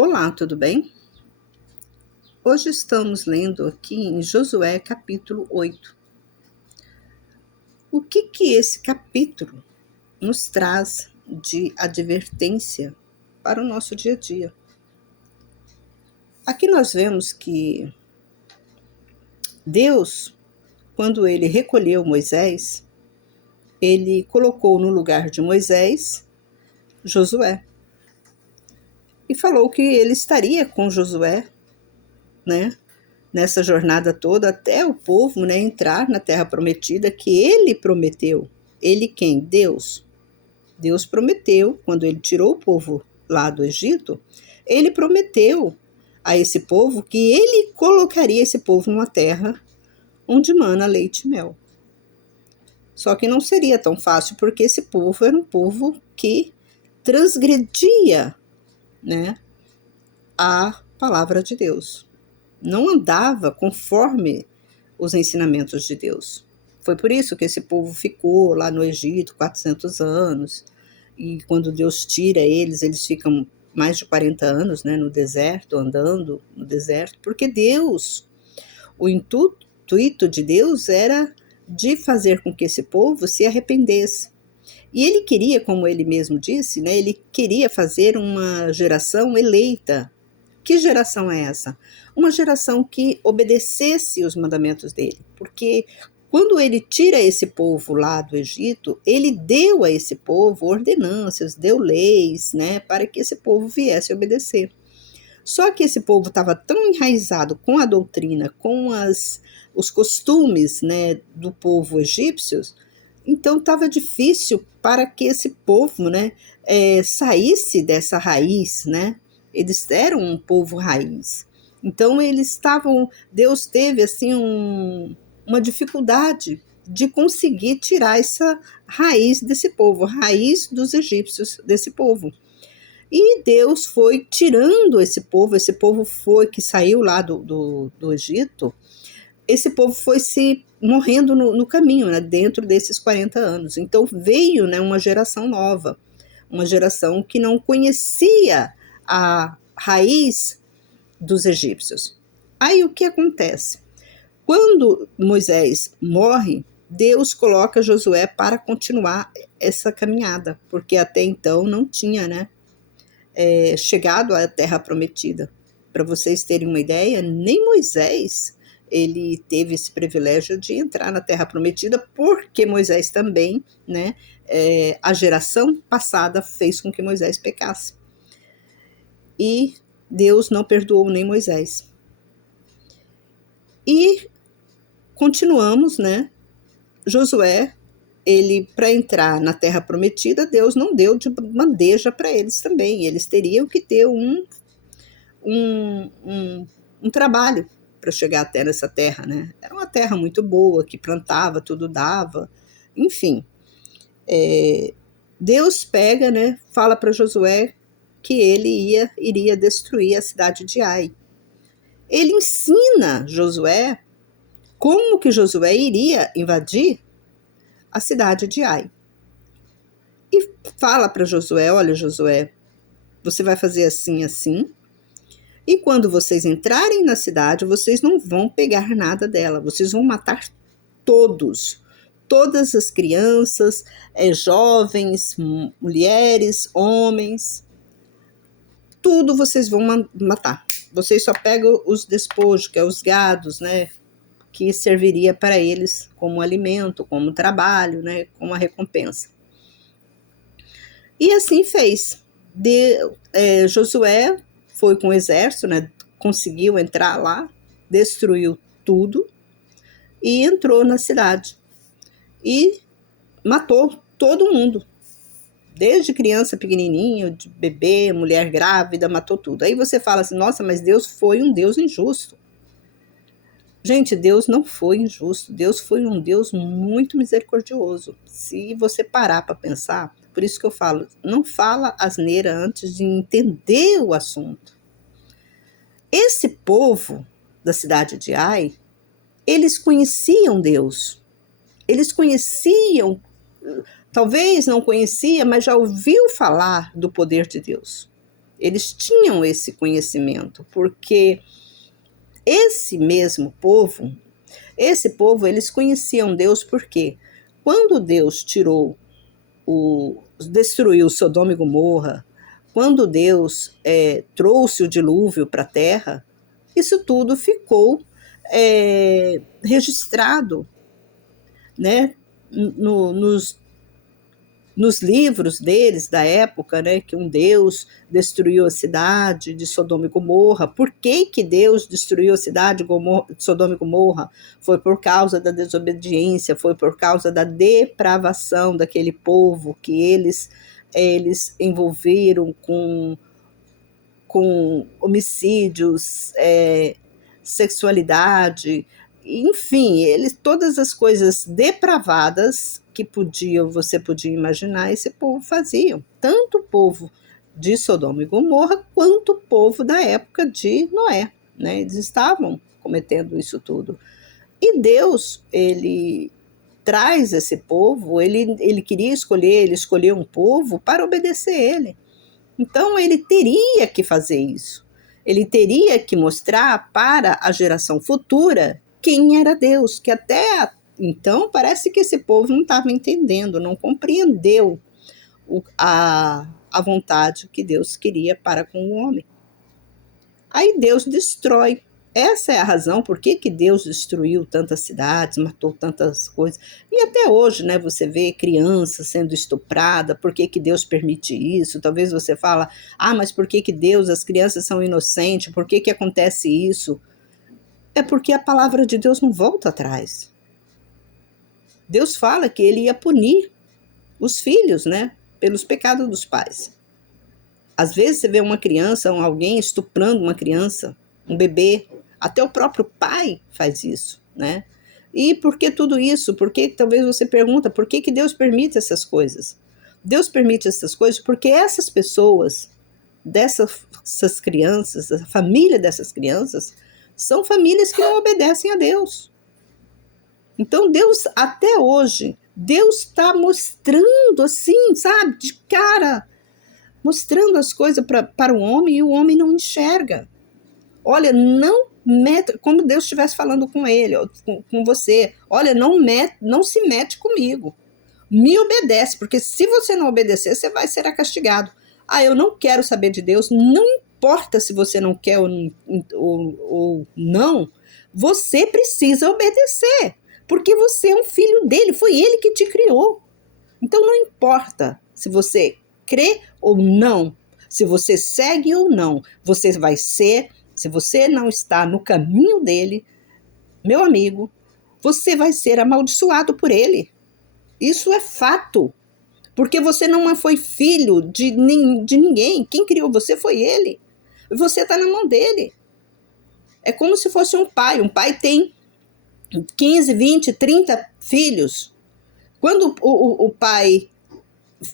Olá, tudo bem? Hoje estamos lendo aqui em Josué capítulo 8. O que esse capítulo nos traz de advertência para o nosso dia a dia? Aqui nós vemos que Deus, quando ele recolheu Moisés, ele colocou no lugar de Moisés Josué. E falou que ele estaria com Josué, né? Nessa jornada toda, até o povo, né, entrar na terra prometida que ele prometeu. Ele quem? Deus. Deus prometeu, quando ele tirou o povo lá do Egito, ele prometeu a esse povo que ele colocaria esse povo numa terra onde mana leite e mel. Só que não seria tão fácil, porque esse povo era um povo que transgredia, né, a palavra de Deus. Não andava conforme os ensinamentos de Deus. Foi por isso que esse povo ficou lá no Egito 400 anos, e quando Deus tira eles, eles ficam mais de 40 anos, né, no deserto, andando no deserto, porque Deus, o intuito de Deus era de fazer com que esse povo se arrependesse. E ele queria, como ele mesmo disse, né, ele queria fazer uma geração eleita. Que geração é essa? Uma geração que obedecesse os mandamentos dele, porque quando ele tira esse povo lá do Egito, ele deu a esse povo ordenanças, deu leis, né, para que esse povo viesse a obedecer. Só que esse povo estava tão enraizado com a doutrina, com os costumes, né, do povo egípcio, então estava difícil para que esse povo, né, saísse dessa raiz, né? Eles eram um povo raiz. Então Deus teve assim uma dificuldade de conseguir tirar essa raiz desse povo, raiz dos egípcios desse povo. E Deus foi tirando esse povo foi que saiu lá do Egito, esse povo foi se morrendo no caminho, né, dentro desses 40 anos. Então veio, né, uma geração nova, uma geração que não conhecia a raiz dos egípcios. Aí o que acontece? Quando Moisés morre, Deus coloca Josué para continuar essa caminhada, porque até então não tinha, né, chegado à terra prometida. Para vocês terem uma ideia, nem Moisés ele teve esse privilégio de entrar na terra prometida, porque Moisés também, né, a geração passada fez com que Moisés pecasse. E Deus não perdoou nem Moisés. E continuamos, né? Josué, ele, para entrar na terra prometida, Deus não deu de bandeja para eles também. Eles teriam que ter um trabalho para chegar até nessa terra, né? Era uma terra muito boa, que plantava, tudo dava, enfim. Deus pega, né? Fala para Josué que ele iria destruir a cidade de Ai. Ele ensina Josué como que Josué iria invadir a cidade de Ai. E fala para Josué, olha Josué, você vai fazer assim, assim, e quando vocês entrarem na cidade, vocês não vão pegar nada dela, vocês vão matar todos, todas as crianças, jovens, mulheres, homens, tudo vocês vão matar. Vocês só pegam os despojos, que é os gados, né, que serviria para eles como alimento, como trabalho, né, como a recompensa. E assim fez. Josué foi com o exército, né, conseguiu entrar lá, destruiu tudo e entrou na cidade. E matou todo mundo. Desde criança pequenininho, de bebê, mulher grávida, matou tudo. Aí você fala assim, nossa, mas Deus foi um Deus injusto. Gente, Deus não foi injusto. Deus foi um Deus muito misericordioso. Se você parar para pensar, por isso que eu falo, não fala asneira antes de entender o assunto. Esse povo da cidade de Ai, eles conheciam Deus. Eles conheciam, talvez não conhecia, mas já ouviu falar do poder de Deus. Eles tinham esse conhecimento, porque esse mesmo povo, eles conheciam Deus porque quando Deus destruiu Sodoma e Gomorra, quando Deus trouxe o dilúvio para a terra, isso tudo ficou registrado, né, nos livros deles da época, né, que um Deus destruiu a cidade de Sodoma e Gomorra. Por que Deus destruiu a cidade de Sodoma e Gomorra? Foi por causa da desobediência, foi por causa da depravação daquele povo que eles envolveram com homicídios, sexualidade, enfim, todas as coisas depravadas que você podia imaginar, esse povo fazia. Tanto o povo de Sodoma e Gomorra, quanto o povo da época de Noé, né? Eles estavam cometendo isso tudo. E Deus, ele traz esse povo, ele queria ele escolheu um povo para obedecer ele. Então, ele teria que fazer isso. Ele teria que mostrar para a geração futura quem era Deus, que até então parece que esse povo não estava entendendo, não compreendeu a vontade que Deus queria para com o homem. Aí Deus destrói. Essa é a razão por que Deus destruiu tantas cidades, matou tantas coisas. E até hoje, né, você vê crianças sendo estupradas, por que Deus permite isso? Talvez você fala, mas por que Deus, as crianças são inocentes, por que acontece isso? É porque a palavra de Deus não volta atrás. Deus fala que ele ia punir os filhos, né, pelos pecados dos pais. Às vezes você vê uma criança, alguém estuprando uma criança, um bebê, até o próprio pai faz isso, né? E por que tudo isso? Porque talvez você pergunta, por que Deus permite essas coisas? Deus permite essas coisas porque essas pessoas, dessas crianças, a família dessas crianças, são famílias que não obedecem a Deus. Então Deus, até hoje, Deus está mostrando assim, sabe, de cara, mostrando as coisas para o homem e o homem não enxerga. Olha, como Deus estivesse falando com ele, com você. Olha, não se mete comigo. Me obedece, porque se você não obedecer, você vai ser castigado. Eu não quero saber de Deus. Não importa se você não quer ou não, você precisa obedecer, porque você é um filho dele, foi ele que te criou. Então não importa se você crê ou não, se você segue ou não, você vai ser. Se você não está no caminho dele, meu amigo, você vai ser amaldiçoado por ele. Isso é fato. Porque você não foi filho de ninguém. Quem criou você foi ele. E você está na mão dele. É como se fosse um pai. Um pai tem 15, 20, 30 filhos. Quando o pai,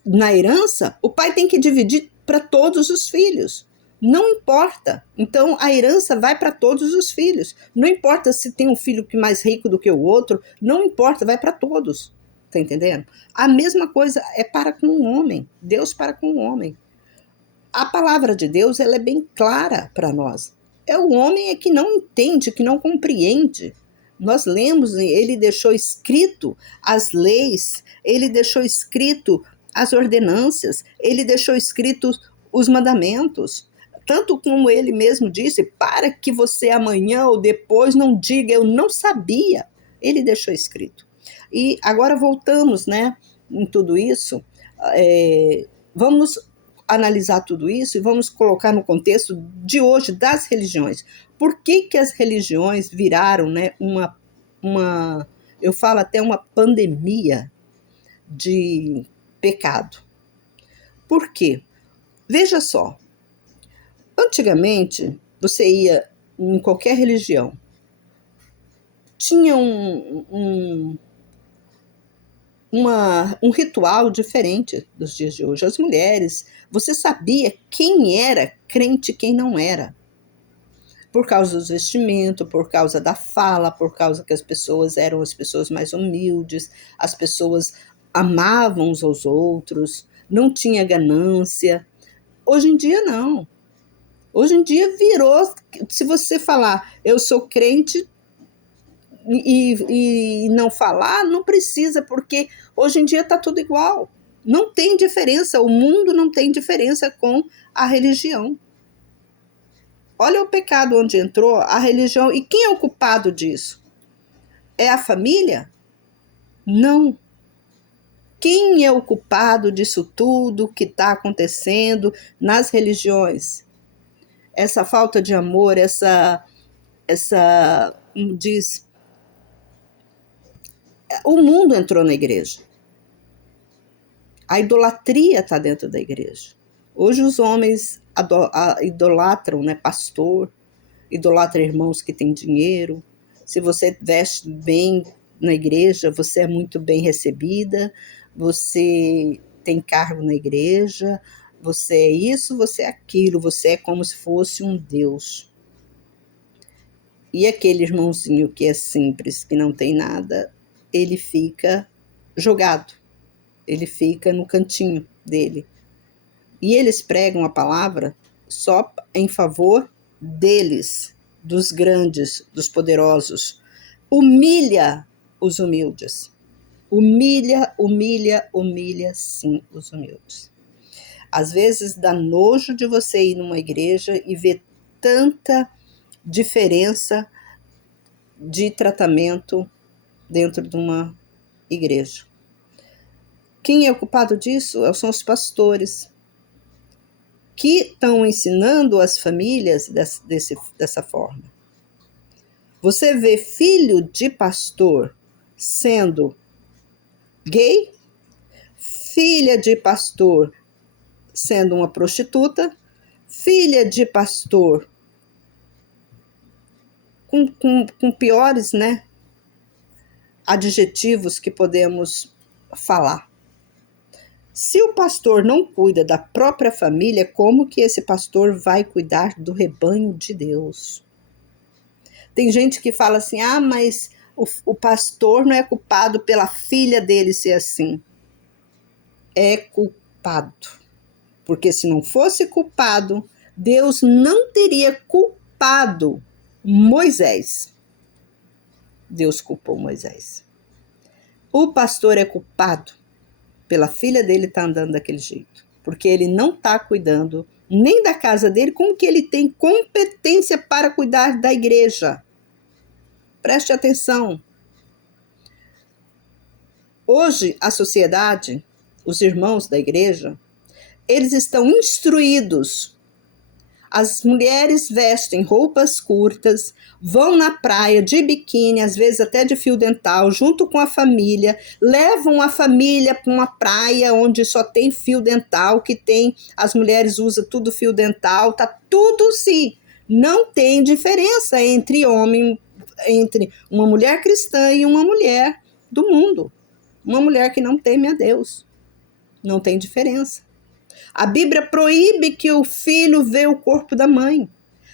na herança, o pai tem que dividir para todos os filhos. Não importa. Então, a herança vai para todos os filhos. Não importa se tem um filho que é mais rico do que o outro. Não importa, vai para todos. Tá entendendo? A mesma coisa é para com o homem. Deus para com o homem. A palavra de Deus, ela é bem clara para nós. O homem que não entende, que não compreende. Nós lemos, ele deixou escrito as leis, ele deixou escrito as ordenanças, ele deixou escrito os mandamentos. Tanto como ele mesmo disse, para que você amanhã ou depois não diga, eu não sabia. Ele deixou escrito. E agora voltamos, né, em tudo isso. Vamos analisar tudo isso e vamos colocar no contexto de hoje das religiões. Por que as religiões viraram, né, eu falo até uma pandemia de pecado? Por quê? Veja só. Antigamente, você ia em qualquer religião, tinha um ritual diferente dos dias de hoje. As mulheres, você sabia quem era crente e quem não era. Por causa dos vestimentos, por causa da fala, por causa que as pessoas eram as pessoas mais humildes, as pessoas amavam uns aos outros, não tinha ganância. Hoje em dia, não. Hoje em dia virou, se você falar, eu sou crente e não falar, não precisa, porque hoje em dia está tudo igual. Não tem diferença, o mundo não tem diferença com a religião. Olha o pecado onde entrou a religião. E quem é o culpado disso? É a família? Não. Quem é o culpado disso tudo que está acontecendo nas religiões? Essa falta de amor, como diz, o mundo entrou na igreja. A idolatria está dentro da igreja. Hoje os homens idolatram, né, pastor, idolatram irmãos que têm dinheiro. Se você veste bem na igreja, você é muito bem recebida, você tem cargo na igreja, você é isso, você é aquilo, você é como se fosse um Deus. E aquele irmãozinho que é simples, que não tem nada, ele fica jogado, ele fica no cantinho dele. E eles pregam a palavra só em favor deles, dos grandes, dos poderosos. Humilha os humildes. Humilha, sim, os humildes. Às vezes dá nojo de você ir numa igreja e ver tanta diferença de tratamento dentro de uma igreja. Quem é o culpado disso? São os pastores, que estão ensinando as famílias dessa forma. Você vê filho de pastor sendo gay, filha de pastor sendo uma prostituta, filha de pastor com piores, né, adjetivos que podemos falar. Se o pastor não cuida da própria família, como que esse pastor vai cuidar do rebanho de Deus? Tem gente que fala assim, mas o pastor não é culpado pela filha dele ser assim. É culpado. Porque se não fosse culpado, Deus não teria culpado Moisés. Deus culpou Moisés. O pastor é culpado pela filha dele estar andando daquele jeito. Porque ele não está cuidando nem da casa dele, como que ele tem competência para cuidar da igreja? Preste atenção. Hoje, a sociedade, os irmãos da igreja, eles estão instruídos. As mulheres vestem roupas curtas, vão na praia de biquíni, às vezes até de fio dental, junto com a família, levam a família para uma praia onde só tem fio dental, as mulheres usam tudo fio dental, tá tudo sim. Não tem diferença entre uma mulher cristã e uma mulher do mundo. Uma mulher que não teme a Deus. Não tem diferença. A Bíblia proíbe que o filho vê o corpo da mãe.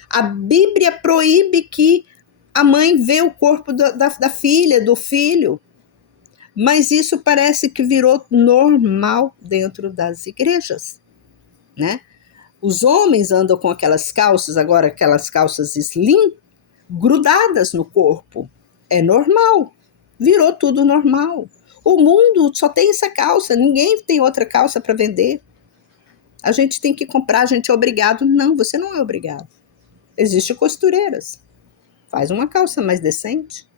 A Bíblia proíbe que a mãe vê o corpo da filha, do filho. Mas isso parece que virou normal dentro das igrejas, né? Os homens andam com aquelas calças, agora aquelas calças slim, grudadas no corpo. É normal. Virou tudo normal. O mundo só tem essa calça, ninguém tem outra calça para vender. A gente tem que comprar, a gente é obrigado. Não, você não é obrigado. Existem costureiras. Faz uma calça mais decente.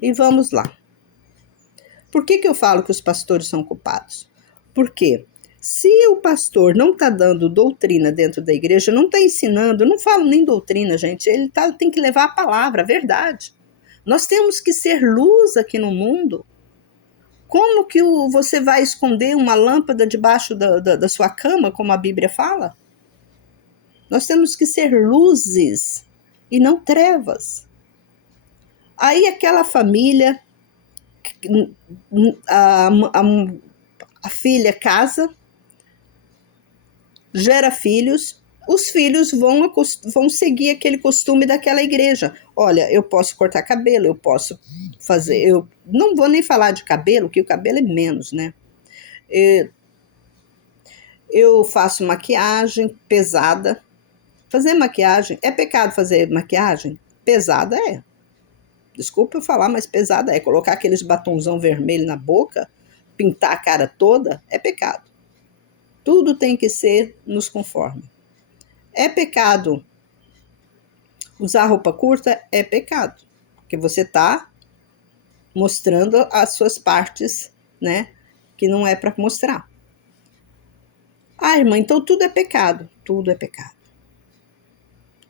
E vamos lá. Por que eu falo que os pastores são culpados? Porque se o pastor não está dando doutrina dentro da igreja, não está ensinando, não falo nem doutrina, gente, ele tem que levar a palavra, a verdade. Nós temos que ser luz aqui no mundo. Como que você vai esconder uma lâmpada debaixo da sua cama, como a Bíblia fala? Nós temos que ser luzes e não trevas. Aí aquela família, a filha casa, gera filhos, os filhos vão seguir aquele costume daquela igreja. Olha, eu posso cortar cabelo, eu posso fazer... Eu não vou nem falar de cabelo, que o cabelo é menos, né? Eu faço maquiagem pesada. Fazer maquiagem, é pecado fazer maquiagem? Pesada é. Desculpa eu falar, mas pesada é. Colocar aqueles batonzão vermelho na boca, pintar a cara toda, é pecado. Tudo tem que ser nos conforme. É pecado usar roupa curta? É pecado. Porque você está mostrando as suas partes, né? Que não é para mostrar. Ah, irmã, então tudo é pecado. Tudo é pecado.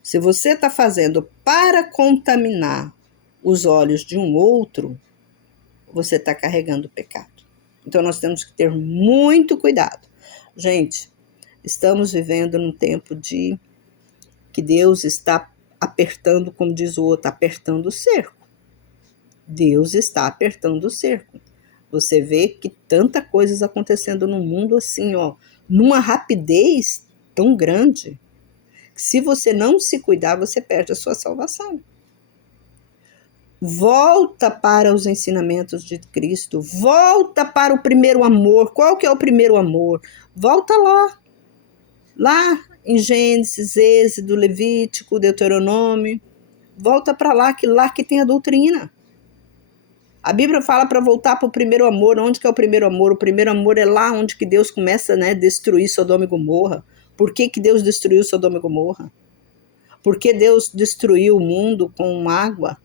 Se você está fazendo para contaminar os olhos de um outro, você está carregando o pecado. Então nós temos que ter muito cuidado. Gente, estamos vivendo num tempo de que Deus está apertando, como diz o outro, apertando o cerco. Deus está apertando o cerco. Você vê que tanta coisa acontecendo no mundo assim, ó, numa rapidez tão grande. Se você não se cuidar, você perde a sua salvação. Volta para os ensinamentos de Cristo. Volta para o primeiro amor. Qual que é o primeiro amor? Volta lá. Lá em Gênesis, Êxodo, Levítico, Deuteronômio. Volta para lá que tem a doutrina. A Bíblia fala para voltar para o primeiro amor. Onde que é o primeiro amor? O primeiro amor é lá onde que Deus começa, né, a destruir Sodoma e Gomorra. Por que Deus destruiu Sodoma e Gomorra? Por que Deus destruiu o mundo com água?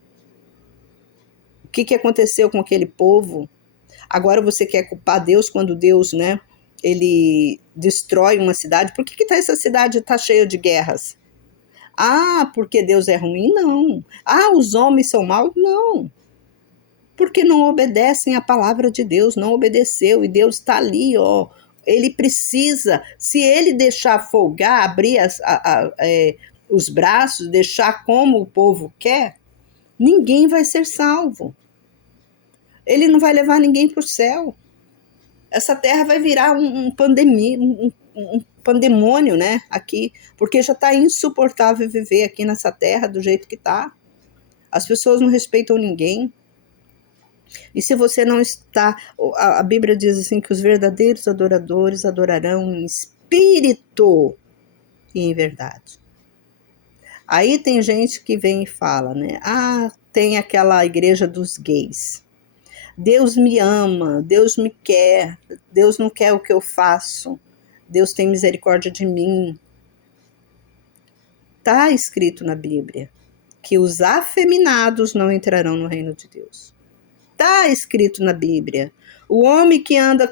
O que aconteceu com aquele povo? Agora você quer culpar Deus quando Deus, né, ele destrói uma cidade? Por que essa cidade está cheia de guerras? Ah, porque Deus é ruim? Não. Ah, os homens são maus? Não. Porque não obedecem à palavra de Deus, não obedeceu, e Deus está ali, ó. Ele precisa, se ele deixar folgar, abrir os braços, deixar como o povo quer, ninguém vai ser salvo. Ele não vai levar ninguém para o céu. Essa terra vai virar um pandemônio, né, aqui, porque já está insuportável viver aqui nessa terra do jeito que está. As pessoas não respeitam ninguém. E se você não está... A Bíblia diz assim que os verdadeiros adoradores adorarão em espírito e em verdade. Aí tem gente que vem e fala, né? Ah, tem aquela igreja dos gays. Deus me ama, Deus me quer, Deus não quer o que eu faço, Deus tem misericórdia de mim. Está escrito na Bíblia que os afeminados não entrarão no reino de Deus. Está escrito na Bíblia. O homem que anda,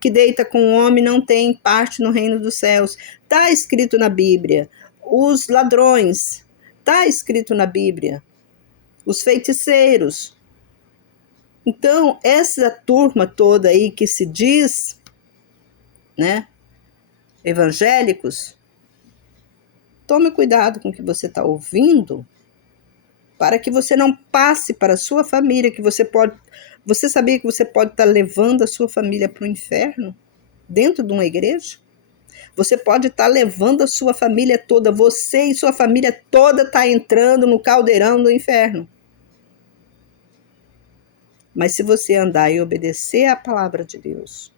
que deita com o homem não tem parte no reino dos céus. Está escrito na Bíblia. Os ladrões. Está escrito na Bíblia. Os feiticeiros. Então, essa turma toda aí que se diz, né, evangélicos, tome cuidado com o que você está ouvindo, para que você não passe para a sua família, que você sabia que você pode estar levando a sua família para o inferno dentro de uma igreja? Você pode estar levando a sua família toda, você e sua família toda está entrando no caldeirão do inferno. Mas se você andar e obedecer à palavra de Deus,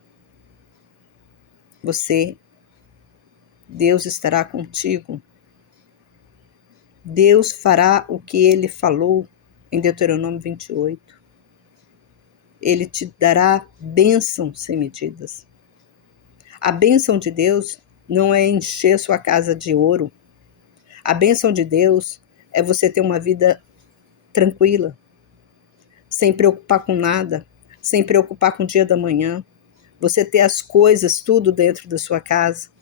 Deus estará contigo. Deus fará o que ele falou em Deuteronômio 28. Ele te dará bênção sem medidas. A bênção de Deus não é encher sua casa de ouro. A bênção de Deus é você ter uma vida tranquila, sem preocupar com nada, sem preocupar com o dia da manhã. Você ter as coisas tudo dentro da sua casa.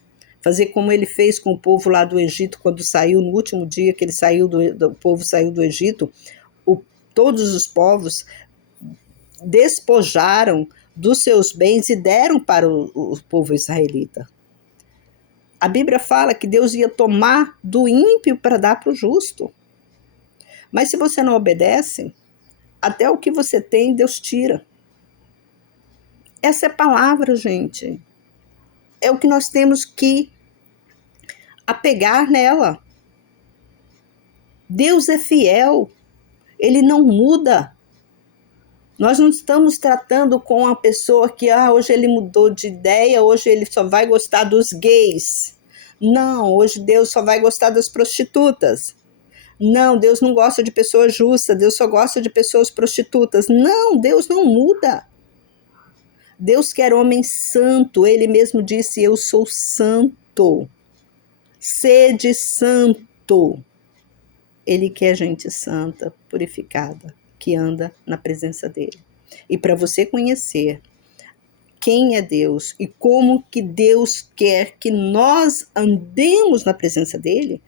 Fazer como ele fez com o povo lá do Egito, quando saiu, no último dia que ele saiu, o povo saiu do Egito, todos os povos despojaram dos seus bens e deram para o povo israelita. A Bíblia fala que Deus ia tomar do ímpio para dar para o justo. Mas se você não obedece, até o que você tem, Deus tira. Essa é a palavra, gente. É o que nós temos que apegar nela. Deus é fiel. Ele não muda. Nós não estamos tratando com a pessoa que hoje ele mudou de ideia, hoje ele só vai gostar dos gays. Não, hoje Deus só vai gostar das prostitutas. Não, Deus não gosta de pessoas justas, Deus só gosta de pessoas prostitutas. Não, Deus não muda. Deus quer homem santo, ele mesmo disse, eu sou santo. Sede santo. Ele quer gente santa, purificada, que anda na presença dele. E para você conhecer quem é Deus e como que Deus quer que nós andemos na presença dele,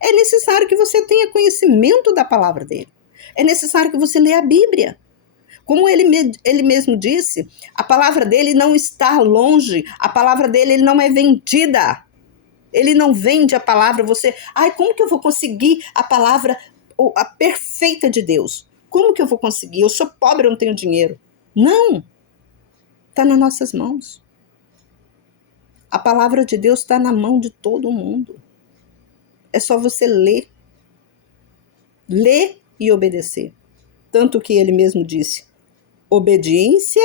é necessário que você tenha conhecimento da palavra dele. É necessário que você leia a Bíblia. Como ele mesmo disse, a palavra dele não está longe, a palavra dele não é vendida. Ele não vende a palavra, como que eu vou conseguir a palavra a perfeita de Deus? Como que eu vou conseguir? Eu sou pobre, eu não tenho dinheiro. Não, está nas nossas mãos. A palavra de Deus está na mão de todo mundo. É só você ler e obedecer. Tanto que ele mesmo disse, obediência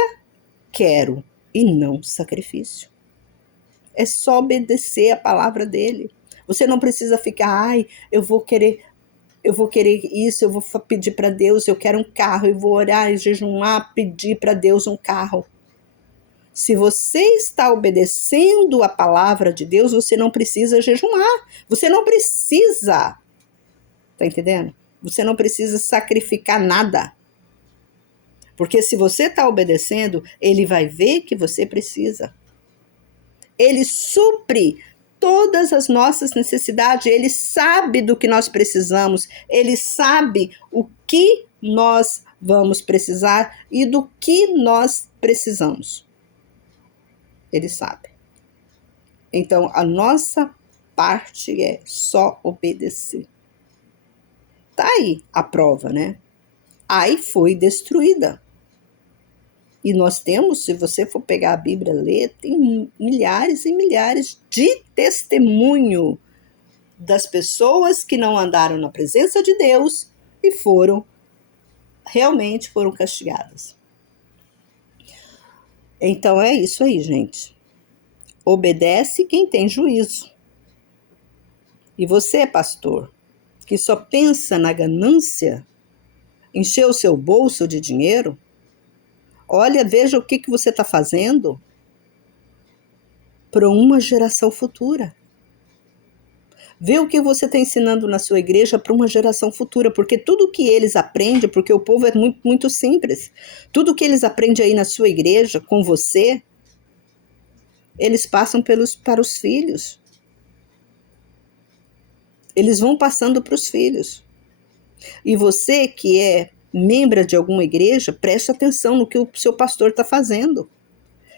quero e não sacrifício. É só obedecer a palavra dele. Você não precisa ficar, eu vou querer isso, eu vou pedir para Deus, eu quero um carro, eu vou orar e jejuar, pedir para Deus um carro. Se você está obedecendo a palavra de Deus, você não precisa jejuar. Você não precisa. Tá entendendo? Você não precisa sacrificar nada. Porque se você está obedecendo, ele vai ver que você precisa. Ele supre todas as nossas necessidades. Ele sabe do que nós precisamos. Ele sabe o que nós vamos precisar e do que nós precisamos. Ele sabe. Então, a nossa parte é só obedecer. Tá aí a prova, né? Ai foi destruída. E nós temos, se você for pegar a Bíblia, ler, tem milhares e milhares de testemunho das pessoas que não andaram na presença de Deus e realmente foram castigadas. Então é isso aí, gente. Obedece quem tem juízo. E você, pastor, que só pensa na ganância, encher o seu bolso de dinheiro, olha, veja o que você está fazendo para uma geração futura. Vê o que você está ensinando na sua igreja para uma geração futura, porque tudo que eles aprendem, porque o povo é muito, muito simples, tudo que eles aprendem aí na sua igreja, com você, eles passam para os filhos. Eles vão passando para os filhos. E você que é membro de alguma igreja, preste atenção no que o seu pastor está fazendo.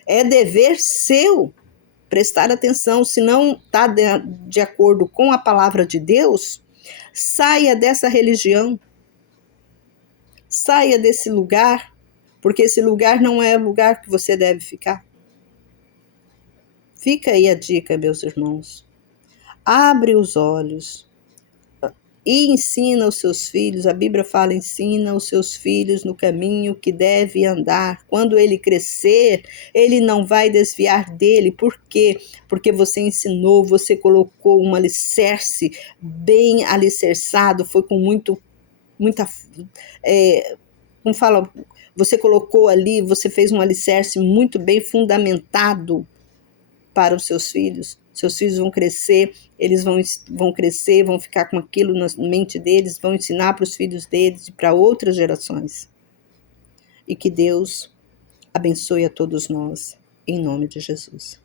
É dever seu prestar atenção. Se não está de acordo com a palavra de Deus, saia dessa religião. Saia desse lugar, porque esse lugar não é o lugar que você deve ficar. Fica aí a dica, meus irmãos. Abre os olhos e ensina os seus filhos. A Bíblia fala, ensina os seus filhos no caminho que deve andar. Quando ele crescer, ele não vai desviar dele. Por quê? Porque você ensinou, você colocou um alicerce bem alicerçado, foi com como fala, você colocou ali, você fez um alicerce muito bem fundamentado para os seus filhos. Seus filhos vão crescer, eles vão crescer, vão ficar com aquilo na mente deles, vão ensinar para os filhos deles e para outras gerações. E que Deus abençoe a todos nós, em nome de Jesus.